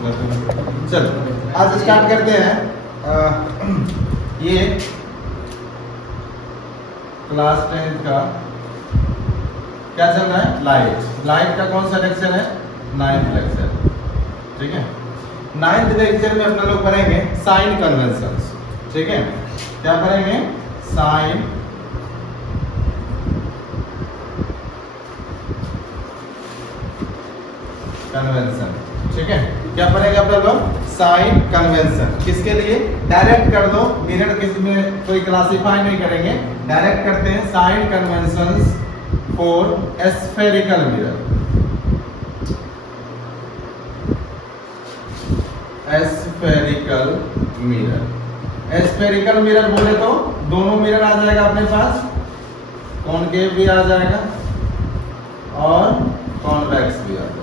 चलो आज स्टार्ट करते हैं। ये क्लास 10 का क्या चल रहा है? लाइट का कौन सा लेक्चर है? 9th lecture. ठीक है, 9th लेक्चर में अपना लोग पढ़ेंगे साइन कन्वेंशंस। ठीक है, क्या पढ़ेंगे? Sign convention. ठीक है, क्या पढ़ेंगे अपना लोग? Sign convention. किसके लिए? डायरेक्ट कर दो, मिरर किसी में कोई क्लासिफाई नहीं करेंगे, डायरेक्ट करते हैं। Sign conventions for spherical mirror. Spherical mirror, spherical mirror बोले तो दोनों मिरर आ जाएगा अपने पास, कॉनकेव भी आ जाएगा और कॉन्वेक्स भी आ जाएगा।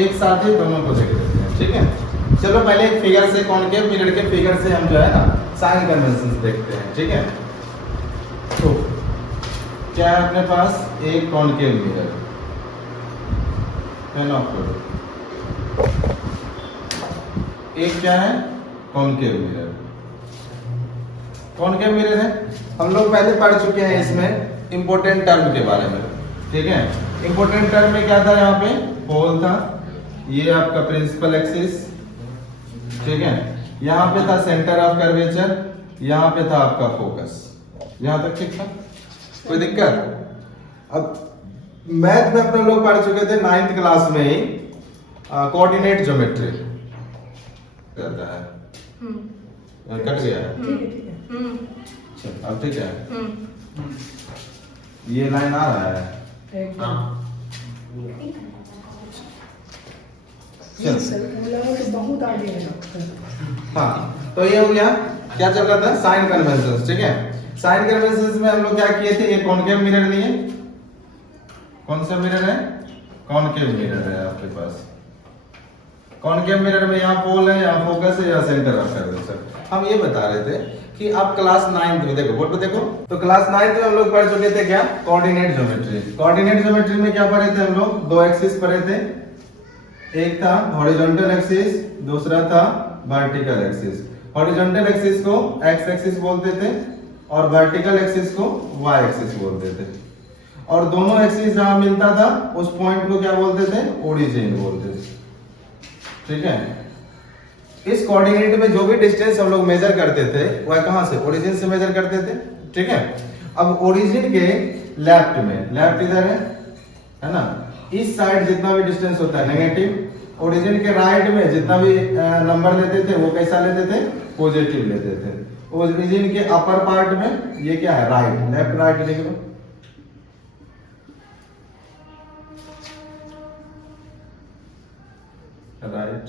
एक साथ ही दोनों को देख लेते हैं। ठीक है, चलो पहले एक फिगर से, कॉनकेव मिरर के फिगर से हम जो है ना साइन कन्वेंशंस देखते हैं। ठीक है, तो क्या है अपने पास? एक कॉनकेव मिरर, पेन ऑफ करो। एक क्या है? Concave mirror. कॉनकेव मिरर है, हम लोग पहले पढ़ चुके हैं इसमें इंपॉर्टेंट टर्म के बारे में। ठीक है, इंपॉर्टेंट टर्म में क्या था? यहाँ पे पोल था, ये आपका प्रिंसिपल एक्सिस। ठीक है, यहाँ पे था सेंटर ऑफ कर्वेचर, यहाँ पे था आपका फोकस। यहाँ तक ठीक था? कोई दिक्कत? अब मैथ में अपने लोग पढ़ चुके थे 9th क्लास में ही कोऑर्डिनेट ज्योमेट्री करता है। कट गया है? अच्छा, अब ठीक है। ये लाइन आ रहा है? बहुत आगे है। हाँ, तो ये हो गया। क्या चल रहा था? Sign conventions. ठीक है, साइन कन्वेंशंस में हम लोग क्या किए थे? ये कॉनकेव मिरर लिए। कौन सा मिरर है? कॉनकेव मिरर है आपके पास। कॉनकेव मिरर में यहाँ पोल है, यहाँ फोकस है, यहाँ सेंटर ऑफ कर्वेचर। हम ये बता रहे थे कि आप क्लास 9th में देखो, बोर्ड पे देखो, तो क्लास 9th में हम लोग पढ़ चुके थे क्या? Coordinate geometry. कोऑर्डिनेट ज्योमेट्री में क्या पढ़े थे हम लोग? दो एक्सिस पढ़े थे, एक था हॉरिजॉन्टल एक्सिस, दूसरा था वर्टिकल एक्सिस। हॉरिजॉन्टल एक्सिस को एक्स एक्सिस बोलते थे और वर्टिकल एक्सिस को वाई एक्सिस बोलते थे। और दोनों एक्सिस जहां मिलता था उस पॉइंट को क्या बोलते थे? ओरिजिन बोलते थे। ठीक है, इस कोऑर्डिनेट में जो भी डिस्टेंस हम लोग मेजर करते थे वह कहां से? ओरिजिन से मेजर करते थे। ठीक है, अब ओरिजिन के लेफ्ट में, लेफ्ट इधर है ना, इस साइड जितना भी डिस्टेंस होता है नेगेटिव, ओरिजिन के राइट में जितना भी नंबर लेते थे वो कैसा लेते थे? पॉजिटिव लेते थे। ओरिजिन के अपर पार्ट में ये क्या है? राइट, लेफ्ट राइट लिख लो। राइट,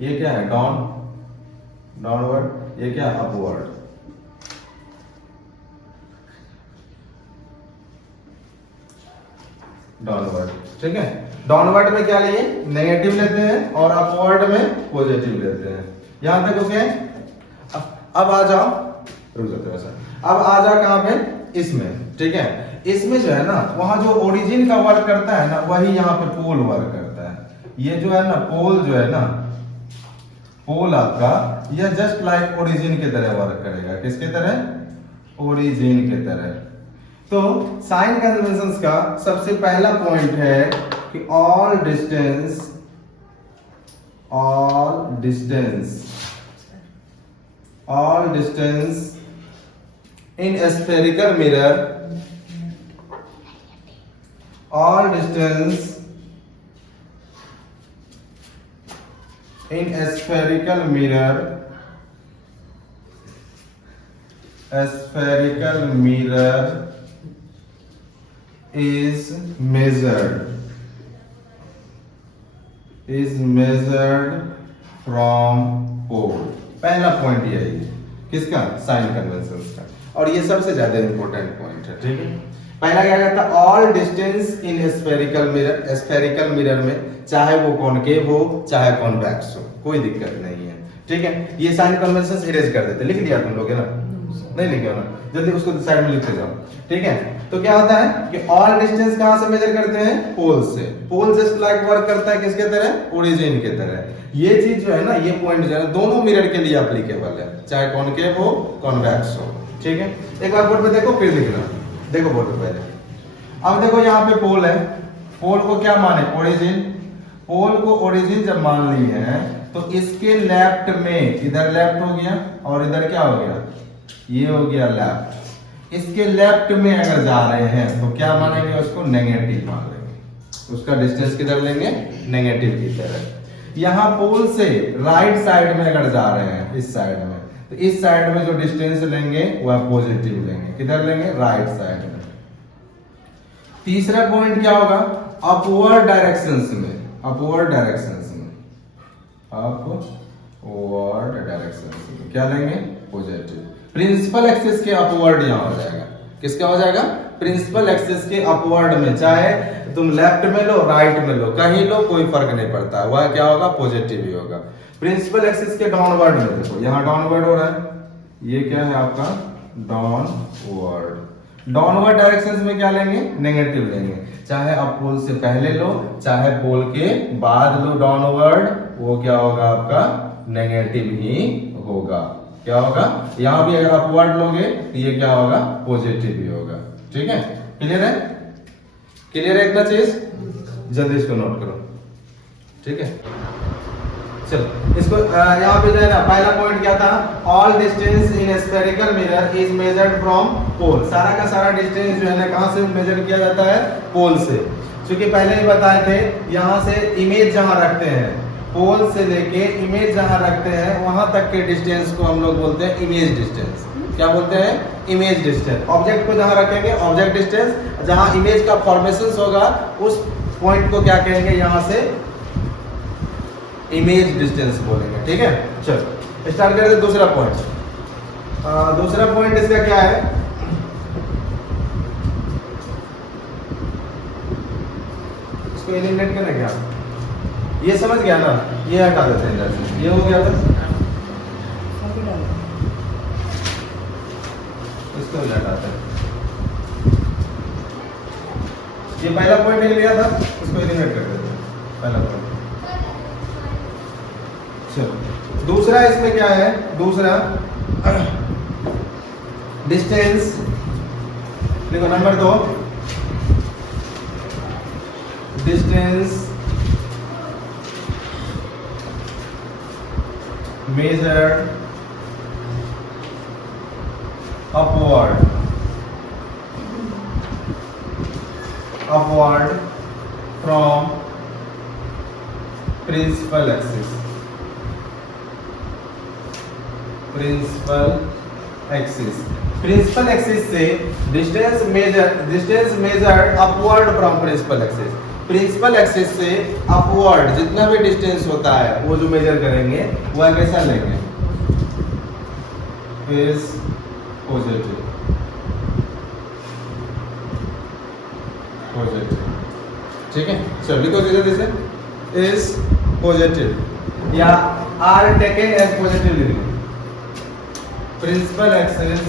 ये क्या है? डाउनवर्ड, ये क्या है? अपवर्ड। डाउनवर्ड। ठीक है, डाउनवर्ड में क्या लिए? नेगेटिव लेते हैं और अपवर्ड में पॉजिटिव लेते हैं। यहां तक ओके? अब आ जाओ, रुक जाते वैसा। अब आ जाओ कहां पे? इसमें। ठीक है, इसमें जो है ना, वहां जो ओरिजिन का वर्क करता है ना, वही यहाँ पे पोल वर्क करता है। ये जो है ना पोल, जो है ना पोल आपका, यह जस्ट लाइक ओरिजिन की तरह वर्क करेगा। किसके तरह? ओरिजिन के तरह। तो साइन कन्वेंशंस का सबसे पहला पॉइंट है कि all distance in spherical mirror, all distance in a spherical mirror is measured from pole। पहला पॉइंट यही है, किसका? साइन कन्वेंशंस का, और ये सबसे ज्यादा इंपॉर्टेंट पॉइंट है। ठीक है, पहला क्या कहता है? All distance in spherical mirror. Spherical mirror में चाहे वो कॉनकेव हो चाहे कॉन्वेक्स हो, कोई दिक्कत नहीं है। ठीक है, ये साइन कन्वेंशंस इरेज कर देते, लिख दिया तुम लोग है ना? नहीं लिखे हो ना, जल्दी उसको साइड में लिखते जाओ, ठीक है। तो क्या होता है कि ऑल डिस्टेंस कहां से मेजर करते हैं, पोल से। पोल जस्ट लाइक वर्क करता है किसके तरह, ओरिजिन के तरह। ये चीज जो है ना, ये पॉइंट जो है दोनों मिरर के लिए एप्लीकेबल है, चाहे कॉनकेव हो कॉन्वेक्स हो, ठीक है। एक बार बोर्ड पे देखो फिर लिखना, देखो बोर्ड पे पहले। अब देखो यहाँ पे पोल है, पोल को क्या माने, ओरिजिन। पोल को ओरिजिन जब मान ली है तो इसके लेफ्ट में, इधर लेफ्ट हो गया और इधर क्या हो गया, ये हो गया लेफ्ट। इसके लेफ्ट में अगर जा रहे हैं तो क्या मानेंगे, उसको नेगेटिव मान लेंगे, उसका डिस्टेंस किधर लेंगे, नेगेटिव की तरफ। यहाँ पोल से राइट साइड में अगर जा रहे हैं, इस साइड में, तो इस साइड में जो डिस्टेंस लेंगे वह पॉजिटिव लेंगे, किधर लेंगे, राइट साइड में। तीसरा पॉइंट क्या होगा, अपवर्ड डायरेक्शंस में, अपवर्ड डायरेक्शंस में, अपवर्ड डायरेक्शंस में क्या लेंगे, पॉजिटिव। प्रिंसिपल एक्सिस के अपवर्ड यहां हो जाएगा, किसका हो जाएगा, प्रिंसिपल एक्सिस के अपवर्ड में, चाहे तुम लेफ्ट में लो राइट में लो, कहीं लो कोई फर्क नहीं पड़ता, वह क्या होगा, पॉजिटिव ही होगा। प्रिंसिपल एक्सिस के डाउनवर्ड में देखो, यहां डाउनवर्ड हो रहा है, ये क्या है आपका डाउनवर्ड। डाउनवर्ड डायरेक्शंस में क्या लेंगे, नेगेटिव लेंगे, चाहे आप पोल से पहले लो चाहे पोल के बाद लो डाउनवर्ड, वो क्या होगा आपका नेगेटिव ही होगा। क्या होगा, यहां भी अगर अपवर्ड लोगे तो ये क्या होगा, पॉजिटिव ही होगा, ठीक है। क्लियर है, क्लियर है इतना चीज, जल्दी इसको नोट करो, ठीक है। चलो इसको यहाँ पे जो है ना, पहला पॉइंट क्या था, all distance in spherical mirror is measured from pole. सारा का सारा डिस्टेंस जो है ना कहां से मेजर किया जाता है, पोल से। क्योंकि पहले ही बताए थे, यहाँ से इमेज जहां रखते हैं, पोल से लेके इमेज जहां रखते हैं वहां तक के डिस्टेंस को हम लोग बोलते हैं इमेज डिस्टेंस। क्या बोलते हैं, इमेज डिस्टेंस। ऑब्जेक्ट को जहां रखेंगे ऑब्जेक्ट डिस्टेंस, जहां इमेज का फॉर्मेशन होगा उस पॉइंट को क्या कहेंगे, यहां से इमेज डिस्टेंस बोलेंगे, ठीक है। चलो स्टार्ट करते हैं दूसरा पॉइंट। दूसरा पॉइंट इसका क्या है, इसको एलिमिनेट करना, क्या ये समझ गया ना, ये हटा देते हैं इधर से, ये हो गया था, इसको भी हटाते हैं। ये पहला पॉइंट लिख लिया था, इसको एलिमिनेट कर देते हैं, पहला पॉइंट। दूसरा इसमें क्या है, दूसरा डिस्टेंस, देखो number 2, distance measured upward from principal axis, principal axis से distance measured upward from principal axis. Principal axis से अपवर्ड जितना भी डिस्टेंस होता है वो जो मेजर करेंगे वह कैसा लेंगे, इज पॉजिटिव, ठीक है। चलो लिखो जल्दी से, इज पॉजिटिव या आर टेकन एज पॉजिटिव लिखो। Principal axis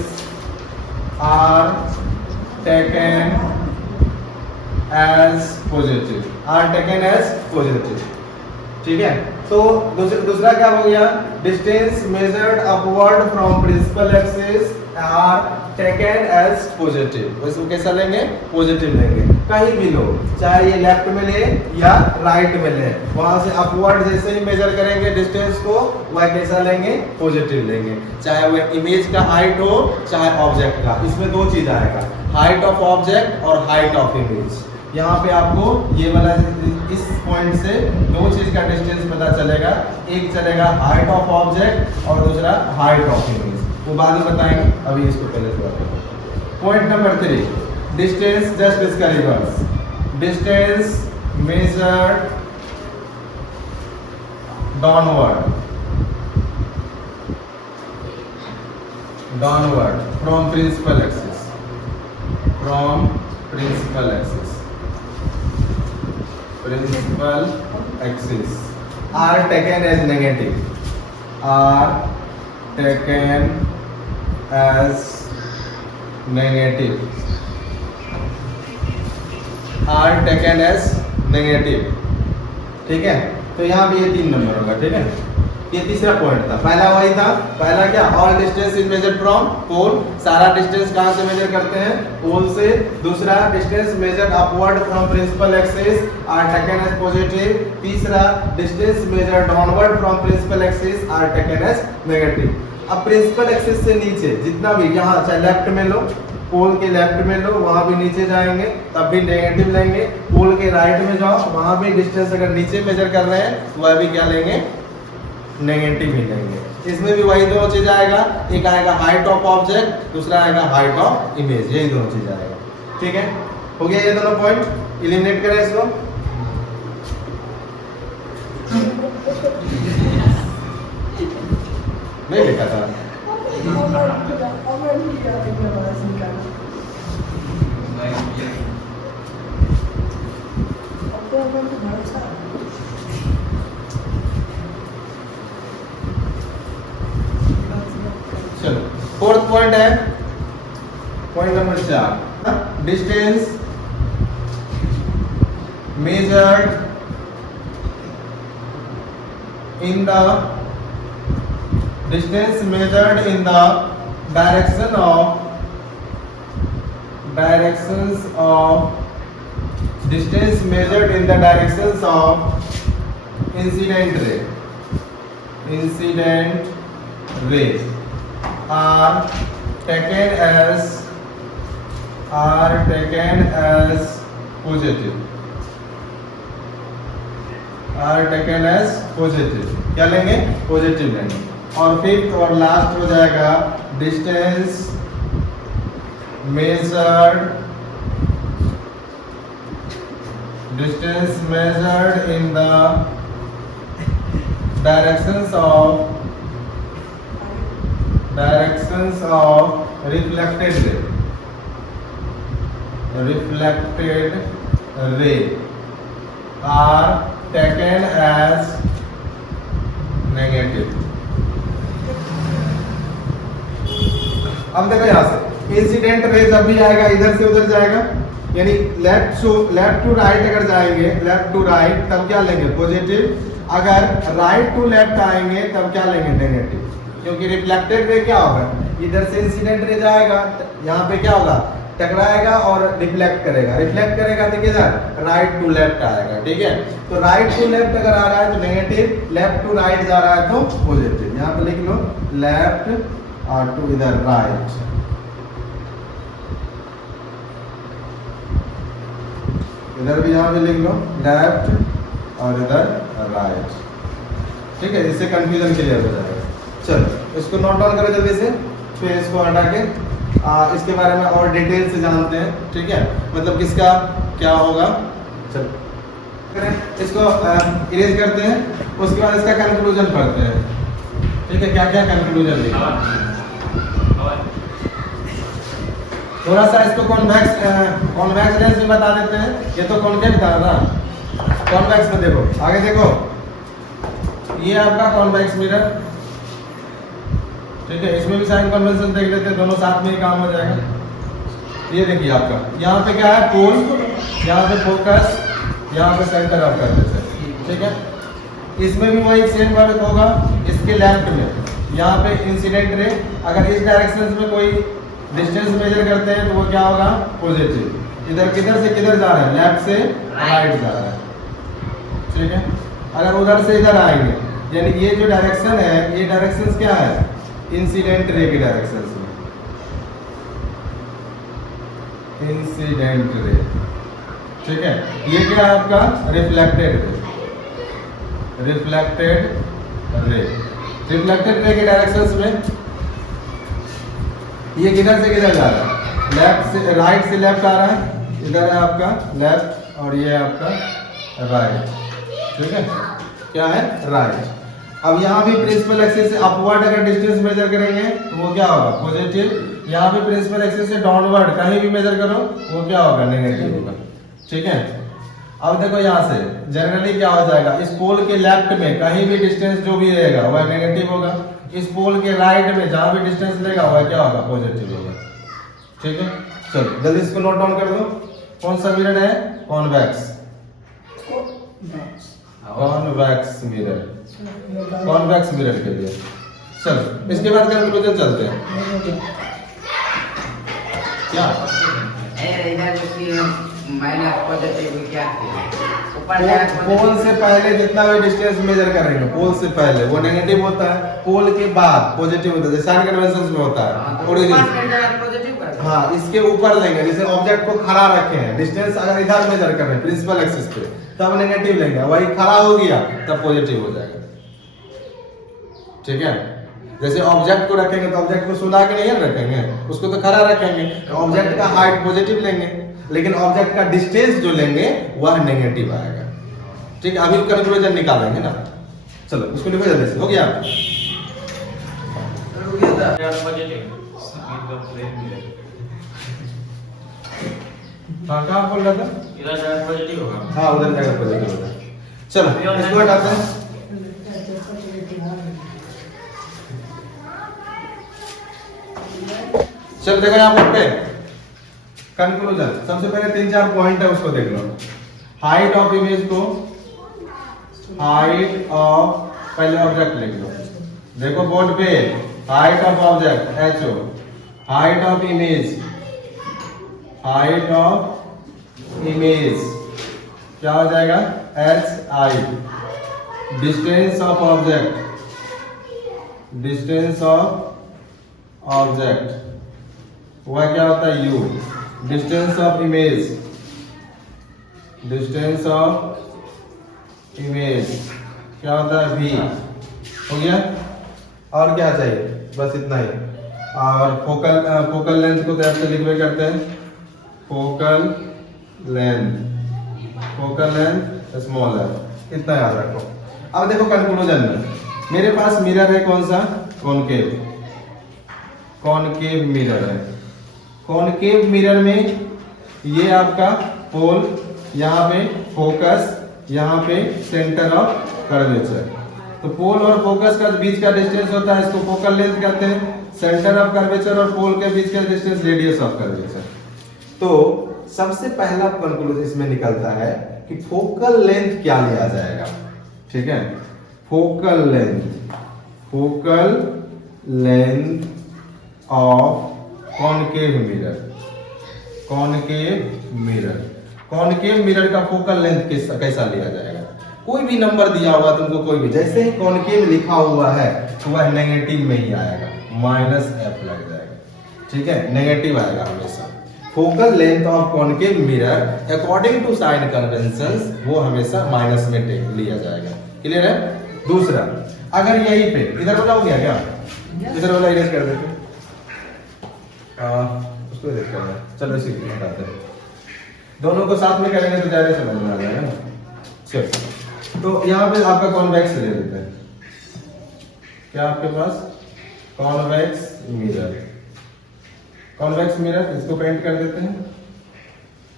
are taken as positive, ठीक है। तो दूसरा क्या हो गया, distance measured upward from principal axis are taken as positive. इसको कैसा लेंगे, पॉजिटिव लेंगे, कहीं भी लो, चाहे ये लेफ्ट में ले या राइट में ले, वहां से अपवर्ड जैसे ही मेजर करेंगे डिस्टेंस को वह कैसा लेंगे, पॉजिटिव लेंगे, चाहे वह इमेज का हाइट हो चाहे ऑब्जेक्ट का। इसमें दो चीज आएगा, हाइट ऑफ ऑब्जेक्ट और हाइट ऑफ इमेज। यहाँ पे आपको ये वाला इस पॉइंट से दो चीज का डिस्टेंस पता चलेगा, एक चलेगा हाइट ऑफ ऑब्जेक्ट और दूसरा हाइट ऑफ इमेज, वो बाद में बताएंगे, अभी इसको पहले बताते। पॉइंट नंबर 3, डिस्टेंस जस्ट इसका reverse, distance measured downward from principal axis, are taken as negative, are taken as negative, are taken as negative। ठीक है, तो यहाँ पे ये 3 नंबर होगा। ठीक है, ये तीसरा पॉइंट था। पहला वही था, पहला क्या, all distance is measured from pole, सारा डिस्टेंस कहाँ से मेजर करते हैं, पोल से। दूसरा, distance measured upward from principal axis are taken as positive. तीसरा, distance measured downward from principal axis are taken as negative. अब प्रिंसिपल एक्सिस से नीचे जितना भी, यहाँ चाहे लेफ्ट में लो, पोल के लेफ्ट में लो, वहां भी नीचे जाएंगे तब भी नेगेटिव लेंगे। पोल के राइट में जाओ, वहां भी डिस्टेंस अगर नीचे मेजर कर रहे हैं तो वह भी क्या लेंगे, नेगेटिव ही लेंगे। इसमें भी वही दो चीज आएगा, एक आएगा हाइट ऑफ ऑब्जेक्ट, दूसरा आएगा हाइट ऑफ इमेज, यही दोनों चीज आएगा। ठीक है, हो गया ये दोनों पॉइंट। एलिमिनेट करें इसको। नहीं लिखा था। चलो, फोर्थ पॉइंट है, point number 4, distance measured in the distance measured in the directions of distance measured in the directions of incident ray are taken as positive, are taken as positive. क्या लेंगे, positive लेंगे। और fifth और last हो जाएगा, distance measured in the directions of reflected ray are taken as negative। अब देखो यहां से इंसिडेंट रे जब भी आएगा इधर से उधर जाएगा, यानी लेफ्ट टू राइट अगर जाएंगे, लेफ्ट टू राइट तब क्या लेंगे, पॉजिटिव। अगर राइट टू लेफ्ट आएंगे तब क्या लेंगे, नेगेटिव। क्योंकि रिफ्लेक्टेड रे क्या होगा, इधर से इंसिडेंट रे जाएगा, यहाँ पे क्या होगा, टकराएगा और रिफ्लेक्ट करेगा तो किधर, राइट टू लेफ्ट आएगा। ठीक है, तो राइट टू लेफ्ट अगर आ रहा है तो नेगेटिव, लेफ्ट टू राइट जा रहा है तो पॉजिटिव। यहाँ पे लिख लो लेफ्ट और टू इधर राइट। इधर भी यहाँ पे लिख लो लेफ्ट और इधर राइट। ठीक है, इससे कंफ्यूजन क्लियर हो जाएगा। चलो इसको नोट डाउन करो जल्दी से, फिर इसको हटा के इसके बारे में और डिटेल से जानते हैं। ठीक है, मतलब किसका क्या होगा। चलो इसको इरेज करते हैं, उसके बाद इसका कंक्लूजन पढ़ते हैं। ठीक है, क्या क्या कंक्लूजन लिखा, थोड़ा सा इसको कॉन्वेक्स लेंस में बता देते हैं। ये तो कॉन्केव था ना, कॉन्वेक्स में देखो, आगे देखो, ये आपका कॉन्वेक्स मिरर। ठीक है, इसमें भी साइन कन्वेंशन देख लेते हैं, दोनों साथ में ही काम हो जाएगा। ये देखिए आपका यहाँ पे क्या है, पोल, यहाँ पे फोकस, यहाँ पे सेंटर ऑफ कर्वेचर। ठीक है, इसमें भी वही सेम वर्क होगा। इसके लेफ्ट में यहाँ पे इंसिडेंट रे, अगर इस डायरेक्शन में कोई डिस्टेंस मेजर करते हैं तो वो क्या होगा, पॉजिटिव। इधर किधर से किधर जा रहा है, लेफ्ट से राइट जा रहा है। ठीक है, अगर उधर से इधर आएंगे, यानी ये जो डायरेक्शन है, ये डायरेक्शन क्या है, इंसिडेंट रे की डायरेक्शन में, इंसिडेंट रे। ठीक है, ये क्या है आपका, रिफ्लेक्टेड रे के डायरेक्शंस में ये किधर से किधर जा रहा है, लेफ्ट से राइट से लेफ्ट आ रहा है, इधर है आपका लेफ्ट और ये है आपका राइट। ठीक है, क्या है, राइट। अब यहाँ भी प्रिंसिपल एक्सिस से अपवर्ड अगर डिस्टेंस मेजर करेंगे तो वो क्या होगा, पॉजिटिव। यहाँ भी प्रिंसिपल एक्सिस से डाउनवर्ड कहीं भी मेजर करो वो क्या होगा, नेगेटिव होगा। ठीक है, अब देखो यहाँ से जनरली क्या हो जाएगा, इस पोल के लेफ्ट में कहीं भी डिस्टेंस जो भी रहेगा वह नेगेटिव होगा, इस पोल के राइट में जहां भी डिस्टेंस लेगा वह क्या होगा, पॉजिटिव होगा। ठीक है, चलो जल्दी इसको नोट डाउन कर दो। कौन सा मिरर है, convex, convex mirror, convex mirror के लिए। चलो इसके बाद कंक्लूजन चलते हैं। क्या पोल से पहले जितना भी डिस्टेंस मेजर करेंगे पोल से पहले वो नेगेटिव होता है, पोल के बाद पॉजिटिव होता है, साइन कन्वेंशन में होता है ओरिजिन। हाँ, इसके ऊपर लेंगे, जैसे ऑब्जेक्ट को खड़ा रखे हैं, डिस्टेंस अगर इधर मेजर कर रहे हैं प्रिंसिपल एक्सिस पे तब नेगेटिव लेंगे, वही खड़ा हो गया तब पॉजिटिव हो जाएगा। ठीक है, जैसे ऑब्जेक्ट को रखेंगे तो ऑब्जेक्ट को सुला के नहीं रखेंगे, उसको तो खड़ा रखेंगे, तो ऑब्जेक्ट का हाइट पॉजिटिव लेंगे, लेकिन ऑब्जेक्ट का डिस्टेंस जो लेंगे वह नेगेटिव आएगा। ठीक है, अभी कंक्लूजन निकालेंगे ना। चलो उसको लिखो जल्दी से, हो गया। हाँ कहाँ बोल रहा था, इधर जाकर पॉजिटिव होगा। हाँ उधर जाकर पॉजिटिव होगा। चलो इसको हटाते हैं। चल देखो यहाँ पर पे कंक्लूजन, सबसे पहले 3-4 पॉइंट है उसको देख लो। हाइट ऑफ इमेज को, हाइट ऑफ, पहले ऑब्जेक्ट लिख लो, देखो बोर्ड पे, height of object HO, height of image, height of image क्या हो जाएगा HI, distance of object, distance of object वह क्या होता है U, distance of image, distance of image क्या होता है V। हो गया, और क्या चाहिए, बस इतना ही। और फोकल लेंथ को तो ऐसे लिखवे करते हैं, फोकल लेंथ स्मॉल है, इतना याद रखो। अब देखो कंक्लूजन में मेरे पास मिरर है, कौन सा, कॉनकेव, कॉनकेव मिरर है। कॉनकेव मिरर में ये आपका पोल, यहाँ पे फोकस, यहाँ पे सेंटर ऑफ कर्वेचर। तो पोल और फोकस का बीच का डिस्टेंस होता है, इसको फोकल लेंथ कहते हैं। सेंटर ऑफ कर्वेचर और पोल के बीच का डिस्टेंस रेडियस ऑफ कर्वेचर। तो सबसे पहला कंक्लूजन इसमें निकलता है कि फोकल लेंथ क्या लिया जाएगा। ठीक है, focal length, focal length of concave mirror, concave mirror, concave mirror का फोकल लेंथ कैसा लिया जाएगा। कोई भी नंबर दिया हुआ तुमको, कोई भी, जैसे ही कॉनकेव लिखा हुआ है तो वह नेगेटिव में ही आएगा, -f लग जाएगा। ठीक है, नेगेटिव आएगा हमेशा। Focal length of concave mirror according to sign conventions वो हमेशा माइनस में लिया जाएगा। क्लियर है। दूसरा, अगर यहीं पे इधर वाला हो गया क्या, इधर वाला इरेज कर देते, उसको इरेज करना है। चलो इसी को हटाते हैं, दोनों को साथ में करेंगे तो ज्यादा समझ में आ जाएगा ना। चलो तो यहाँ पे आपका कॉन्वेक्स ले लेते हैं, क्या आपके पास कॉन्वेक्स मिरर, कॉन्वेक्स मिरर, इसको पेंट कर देते हैं।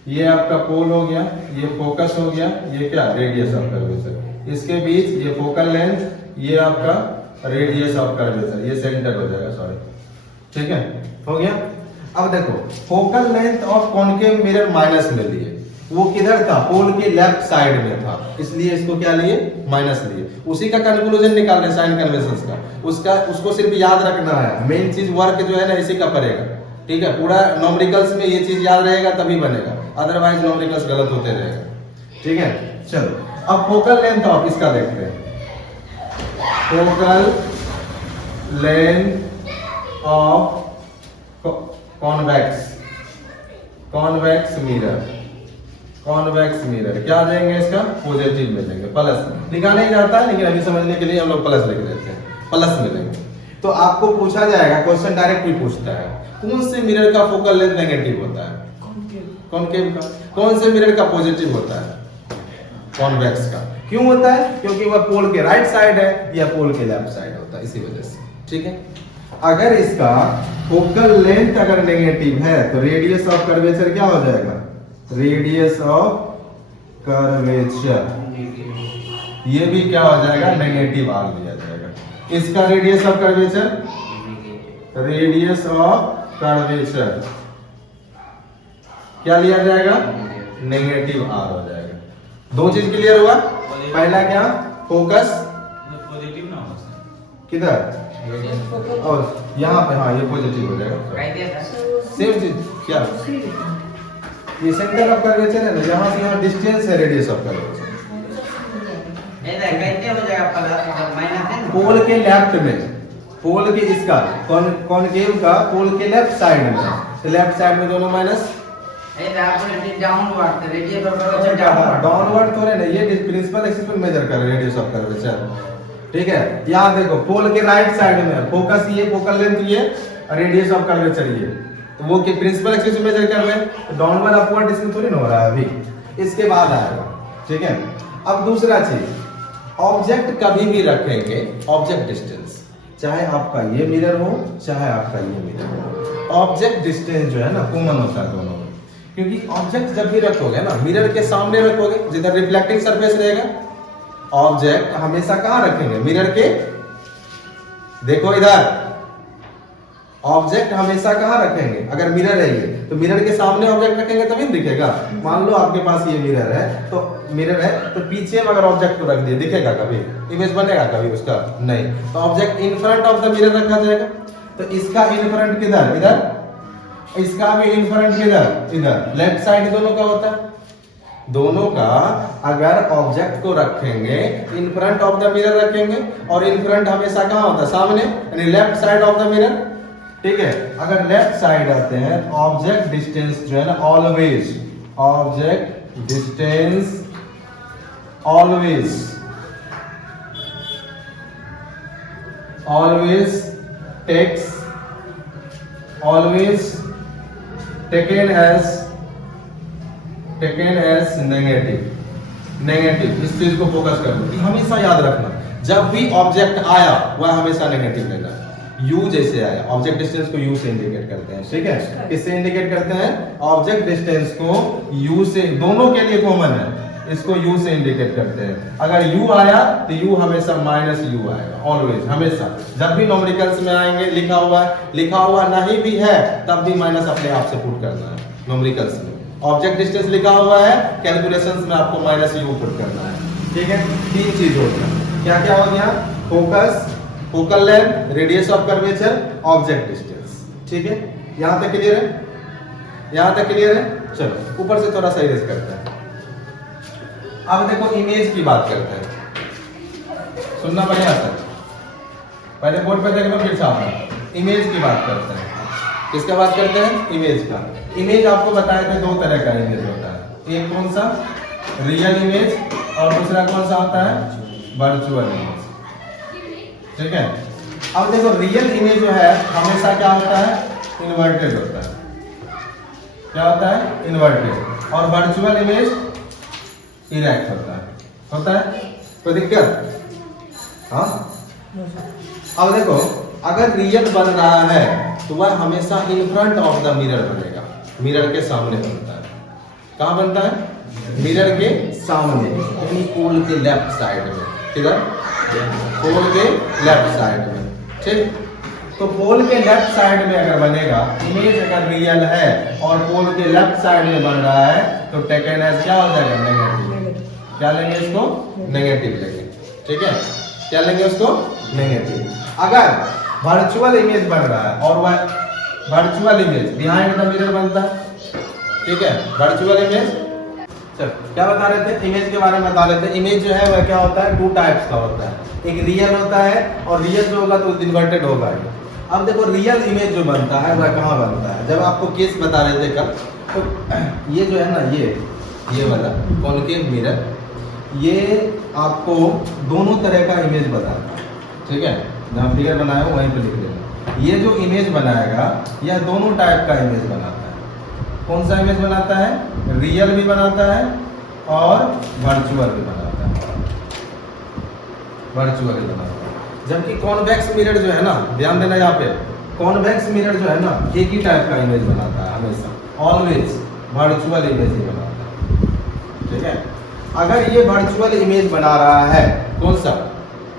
ये आपका पोल हो गया, ये फोकस हो गया, ये क्या रेडियस ऑफ कर्वेचर, इसके बीच ये फोकल लेंथ, ये आपका रेडियस ऑफ कर्वेचर, ये सेंटर हो जाएगा, सॉरी। ठीक है, हो गया। अब देखो focal length of concave mirror minus में लिए, वो किधर था, पोल के लेफ्ट साइड में था, इसलिए इसको क्या लिए, माइनस लिए। उसी का कंक्लूजन निकाल रहे साइन कन्वेंशंस का, उसको सिर्फ याद रखना है। मेन चीज वर्क जो है ना इसी का पड़ेगा। ठीक है, पूरा न्यूमेरिकल्स में ये चीज याद रहेगा तभी बनेगा, अदरवाइज न्यूमेरिकल्स गलत होते रहेगा। ठीक है, चलो अब फोकल लेंथ ऑफ इसका देखते हैं, focal length of convex, convex mirror, convex mirror क्या देंगे, इसका पॉजिटिव में देंगे, प्लस निकाला ही जाता है, लेकिन अभी समझने के लिए हम लोग प्लस लिख देते हैं, प्लस में देंगे। तो आपको पूछा जाएगा, क्वेश्चन डायरेक्ट भी पूछता है, कौन से मिरर का फोकल लेंथ नेगेटिव होता है, कॉनकेव का। कौन से मिरर का पॉजिटिव होता है, कॉन्वेक्स का। क्यों होता है, क्योंकि वह पोल के राइट साइड है या पोल के लेफ्ट साइड होता है, इसी वजह से। ठीक है, अगर इसका फोकल लेंथ अगर नेगेटिव है तो रेडियस ऑफ कर्वेचर क्या हो जाएगा, रेडियस ऑफ कर्वेचर, ये भी क्या हो जाएगा, नेगेटिव आर दिया जाएगा। इसका radius of curvature, radius of curvature क्या लिया जाएगा, नेगेटिव आर हो जाएगा। दो चीज क्लियर हुआ। पहला क्या, फोकस पॉजिटिव ना हो किधर और यहाँ पे, हाँ ये पॉजिटिव हो जाएगा। सेम चीज क्या, ये सेंटर ऑफ कर्वेचर है ना, यहाँ से यहाँ डिस्टेंस है रेडियस ऑफ कर्वेचर। पोल के लेफ्ट में, पोल के इसका कॉनकेव का पोल के लेफ्ट साइड में, तो लेफ्ट साइड में दोनों माइनस, डाउनवर्ड थोड़े ना, ये प्रिंसिपल एक्सिस पे मेजर कर रेडियस ऑफ कर्वेचर। ठीक है, यहाँ देखो पोल के राइट साइड में फोकस ये, फोकल लेंथ ये, रेडियस ऑफ कर्वेचर ये, तो वो के प्रिंसिपल एक्सिस पे मेजर कर रहे हैं, तो डाउनवर्ड अपवर्ड इसमें थोड़ी ना हो रहा है अभी, इसके बाद आएगा। ठीक है, अब दूसरा चीज, ऑब्जेक्ट कभी भी रखेंगे ऑब्जेक्ट डिस्टेंस, चाहे आपका ये मिरर हो चाहे आपका ये मिरर हो, ऑब्जेक्ट डिस्टेंस जो है ना कॉमन होता है दोनों में। क्योंकि ऑब्जेक्ट जब भी रखोगे ना, मिरर के सामने रखोगे जिधर रिफ्लेक्टिंग सरफेस रहेगा, ऑब्जेक्ट हमेशा कहां रखेंगे, मिरर के, देखो इधर, ऑब्जेक्ट हमेशा कहां रखेंगे, अगर मिरर है ये तो मिरर के सामने ऑब्जेक्ट रखेंगे तभी दिखेगा। मान लो आपके पास ये मिरर है, तो मिरर है तो पीछे में अगर ऑब्जेक्ट को रख दिए दिखेगा कभी, इमेज बनेगा कभी उसका, नहीं। तो object in front of the mirror रखा जाएगा, तो इसका इन फ्रंट किधर, इधर, इसका भी इन फ्रंट किधर, इधर, लेफ्ट साइड दोनों का होता है। दोनों का अगर ऑब्जेक्ट को रखेंगे in front of the mirror रखेंगे, और इन फ्रंट हमेशा कहां होता है, सामने, यानी left side of the mirror. ठीक है, अगर लेफ्ट साइड आते हैं, ऑब्जेक्ट डिस्टेंस जो है ना, always, object distance always taken as negative. इस चीज को फोकस करना, हमेशा याद रखना, जब भी ऑब्जेक्ट आया वह हमेशा नेगेटिव लेना। U जैसे आया, ऑब्जेक्ट डिस्टेंस को U से इंडिकेट करते हैं। ठीक है, किससे इंडिकेट करते हैं, ऑब्जेक्ट डिस्टेंस को U से, दोनों के लिए कॉमन है, इसको U से इंडिकेट करते हैं। अगर U आया तो U हमेशा माइनस U आएगा, ऑलवेज, हमेशा। जब भी न्यूमेरिकल्स में आएंगे लिखा हुआ नहीं भी है तब भी माइनस अपने आप से पुट करना है। न्यूमेरिकल्स में ऑब्जेक्ट डिस्टेंस लिखा हुआ है, कैलकुलेशंस में आपको माइनस U पुट करना है। ठीक है, तीन चीज होती है, क्या क्या हो गया, focus, focal length, radius of curvature, object distance. ठीक है, यहां तक क्लियर है, यहां तक क्लियर है। चलो ऊपर से थोड़ा सा इरेज करते हैं। अब देखो इमेज की बात करते हैं, सुनना बढ़िया था, पहले बोर्ड पे देख लो फिर सामने। इमेज की बात करते हैं, किसका बात करते हैं, इमेज का। इमेज आपको बताए थे दो तरह का इमेज होता है, एक कौन सा, रियल इमेज, और दूसरा कौन सा होता है, वर्चुअल इमेज। ठीक है, अब देखो रियल इमेज जो है हमेशा क्या होता है, इन्वर्टेड होता है। क्या होता है, इन्वर्टेड। और वर्चुअल इमेज इरेक्ट होता है। कोई दिक्कत, हाँ। अब देखो, अगर रियल बन रहा है तो वह हमेशा in front of the mirror बनेगा, मिरर के सामने बनता है। कहां बनता है, मिरर के सामने, यानी पोल के लेफ्ट साइड में। किधर, पोल के लेफ्ट साइड में। ठीक, तो पोल के लेफ्ट साइड में अगर बनेगा, इमेज अगर रियल है और पोल के लेफ्ट साइड में बन रहा है, तो टेकन एज क्या हो जाएगा, नेगेटिव। क्या लेंगे इसको, नेगेटिव लेंगे। ठीक है, क्या लेंगे उसको, नेगेटिव। अगर वर्चुअल इमेज बन रहा है और वह virtual image behind the mirror बनता है। ठीक है, वर्चुअल इमेज, क्या बता रहे थे, इमेज के बारे में बता रहे थे। इमेज जो है वह क्या होता है, टू टाइप्स का होता है, एक रियल होता है, और रियल जो होगा तो इन्वर्टेड होगा। अब देखो रियल इमेज जो बनता है वह कहाँ बनता है, जब आपको केस बता रहे थे कल, तो ये जो है ना, ये वाला कॉनकेव मिरर, ये आपको दोनों तरह का इमेज बताता है। ठीक है, जहाँ फिगर बनाया हो वहीं पे लिख लेना। ये जो इमेज बनाएगा यह दोनों टाइप का इमेज बनाता है। कौन सा इमेज बनाता है, रियल भी बनाता है और वर्चुअल भी बनाता है, वर्चुअल भी बनाता है। जबकि कॉन्वेक्स मिरर जो है ना, ध्यान देना यहाँ पे, कॉन्वेक्स मिरर जो है ना, एक ही टाइप का इमेज बनाता है हमेशा, ऑलवेज वर्चुअल इमेज ही बनाता है। ठीक है, अगर ये वर्चुअल इमेज बना रहा है, कौन सा,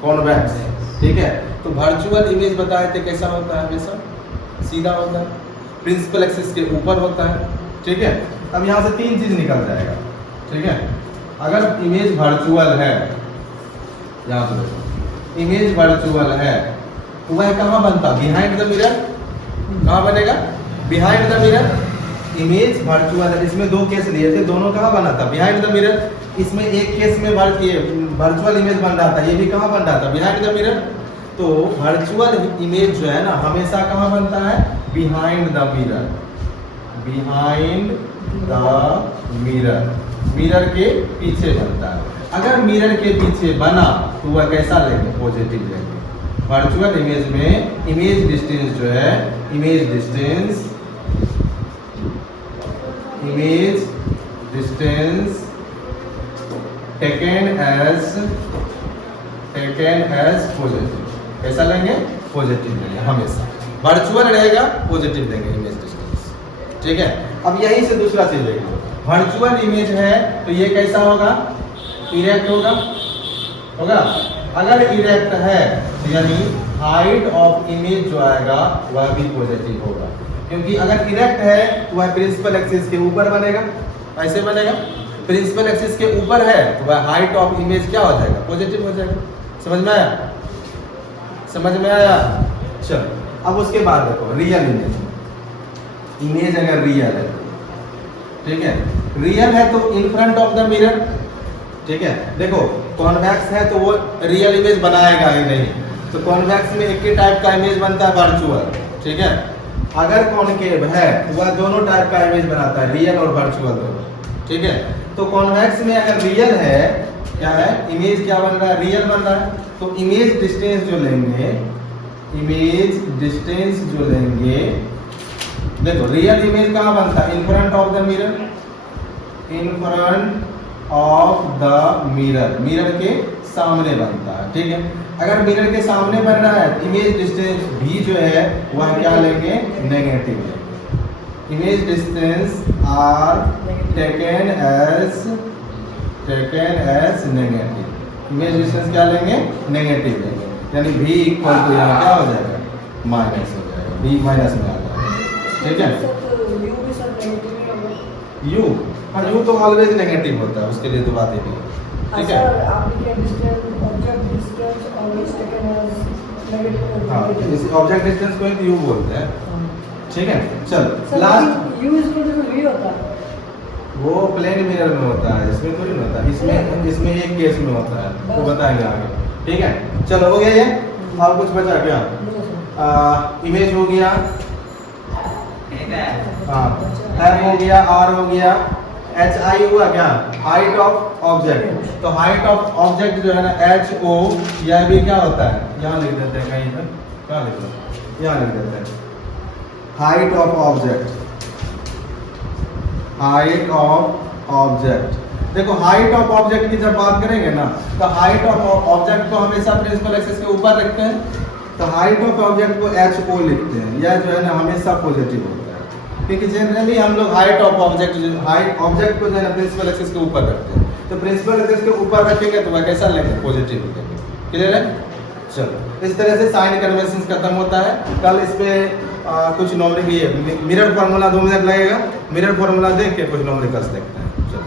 कॉन्वेक्स, ठीक है, तो वर्चुअल इमेज बताए थे कैसा होता है, हमेशा सीधा होता है, प्रिंसिपल एक्सिस के ऊपर होता है, ठीक है। अब यहाँ से तीन चीज निकल जाएगा, ठीक है। अगर इमेज वर्चुअल है, यहाँ पे देखो इमेज वर्चुअल है तो वह कहाँ बनता, बिहाइंड द मिरर, कहाँ बनेगा, behind the mirror. Image virtual है, इसमें दो केस लिए थे, दोनों कहाँ बना था, बिहाइंड द मिरर। इसमें एक केस में वर्चुअल इमेज बन रहा था, ये भी कहाँ बन रहा था, बिहाइंड द मिरर। तो वर्चुअल इमेज जो है ना हमेशा कहाँ बनता है, behind the mirror, behind the mirror, mirror के पीछे बनता है। अगर मिरर के पीछे बना तो वह कैसा लेंगे, पॉजिटिव लेंगे। वर्चुअल इमेज में इमेज डिस्टेंस जो है, image distance taken as positive, कैसा लेंगे, पॉजिटिव लेंगे हमेशा। वर्चुअल रहेगा पॉजिटिव लेंगे इमेज डिस्टेंस, ठीक है। अब यहीं से दूसरा चीज देख लो, वर्चुअल इमेज है तो ये कैसा होगा, इरेक्ट होगा। अगर इरेक्ट है तो यानी हाइट ऑफ इमेज जो आएगा वह भी पॉजिटिव होगा, क्योंकि अगर इरेक्ट है तो वह प्रिंसिपल एक्सिस के ऊपर बनेगा, ऐसे बनेगा। प्रिंसिपल एक्सिस के ऊपर है तो वह हाइट ऑफ इमेज क्या हो जाएगा, पॉजिटिव हो जाएगा। समझ में आया, समझ में आया। चलो अब उसके बाद देखो रियल इमेज, इमेज अगर रियल है, ठीक है, रियल है तो in front of the mirror, ठीक है। देखो कॉन्वेक्स है तो वो रियल इमेज बनाएगा ही नहीं, तो कॉन्वेक्स में एक ही टाइप का इमेज बनता है वर्चुअल, ठीक है। अगर कॉनकेव है तो वह दोनों टाइप का इमेज बनाता है, रियल और वर्चुअल दोनों, ठीक है। तो कॉन्वेक्स में अगर रियल है, क्या है, इमेज क्या बन रहा है, रियल बन रहा है, तो इमेज डिस्टेंस जो लेंगे, इमेज डिस्टेंस जो लेंगे, देखो रियल इमेज कहाँ बनता है, in front of the mirror, in front of the mirror, mirror के सामने बनता है, ठीक है। अगर मिरर के सामने बन रहा है इमेज डिस्टेंस भी जो है वह क्या लेंगे, नेगेटिव लेंगे। Image distance are taken as negative, image distance क्या लेंगे, नेगेटिव लेंगे, यानी v इक्वल टू यहाँ क्या हो जाएगा, माइनस हो जाएगा, v माइनस में आ जाएगा, ठीक है। u, हाँ u तो ऑलवेज नेगेटिव होता है, उसके लिए तो बात ही नहीं है, ठीक है। हाँ, इस ऑब्जेक्ट डिस्टेंस को ही u बोलते हैं, ठीक है। चल लास्ट, u v होता है, वो प्लेन मिरर में होता है, इसमें थोड़ी ना होता है, इसमें एक केस में होता है, वो बताएंगे आगे, ठीक है। चलो हो गया ये, और कुछ बचा क्या, इमेज हो गया, हाँ, एम हो गया, आर हो गया, एच आई हुआ क्या, हाइट ऑफ ऑब्जेक्ट। तो हाइट ऑफ ऑब्जेक्ट जो है ना एच ओ, यह भी क्या होता है, यहाँ लिख देते हैं कहीं पर, क्या लिख दो, यहाँ लिख देते हैं, height of object, height of object. देखो हाइट ऑफ ऑब्जेक्ट की जब बात करेंगे ना तो हाइट ऑफ ऑब्जेक्ट को हमेशा प्रिंसिपल एक्सिस के ऊपर रखते हैं, तो हाइट ऑफ ऑब्जेक्ट को एच ओ लिखते हैं, यह जो है ना हमेशा पॉजिटिव होता है, क्योंकि जनरली हम लोग height of object, height object को जो है ना प्रिंसिपल एक्सिस के ऊपर रखते हैं, तो प्रिंसिपल एक्सिस के ऊपर रखेंगे तो वह कैसा लेंगे, पॉजिटिव लेंगे, क्लियर है। चलो इस तरह से साइन कन्वेंशन खत्म होता है। कल इस पे कुछ नॉमरिक, ये मिरर फार्मूला 2 मिनट लगेगा, मिरर फार्मूला देख के कुछ नॉमरिकल्स देखते हैं। चलो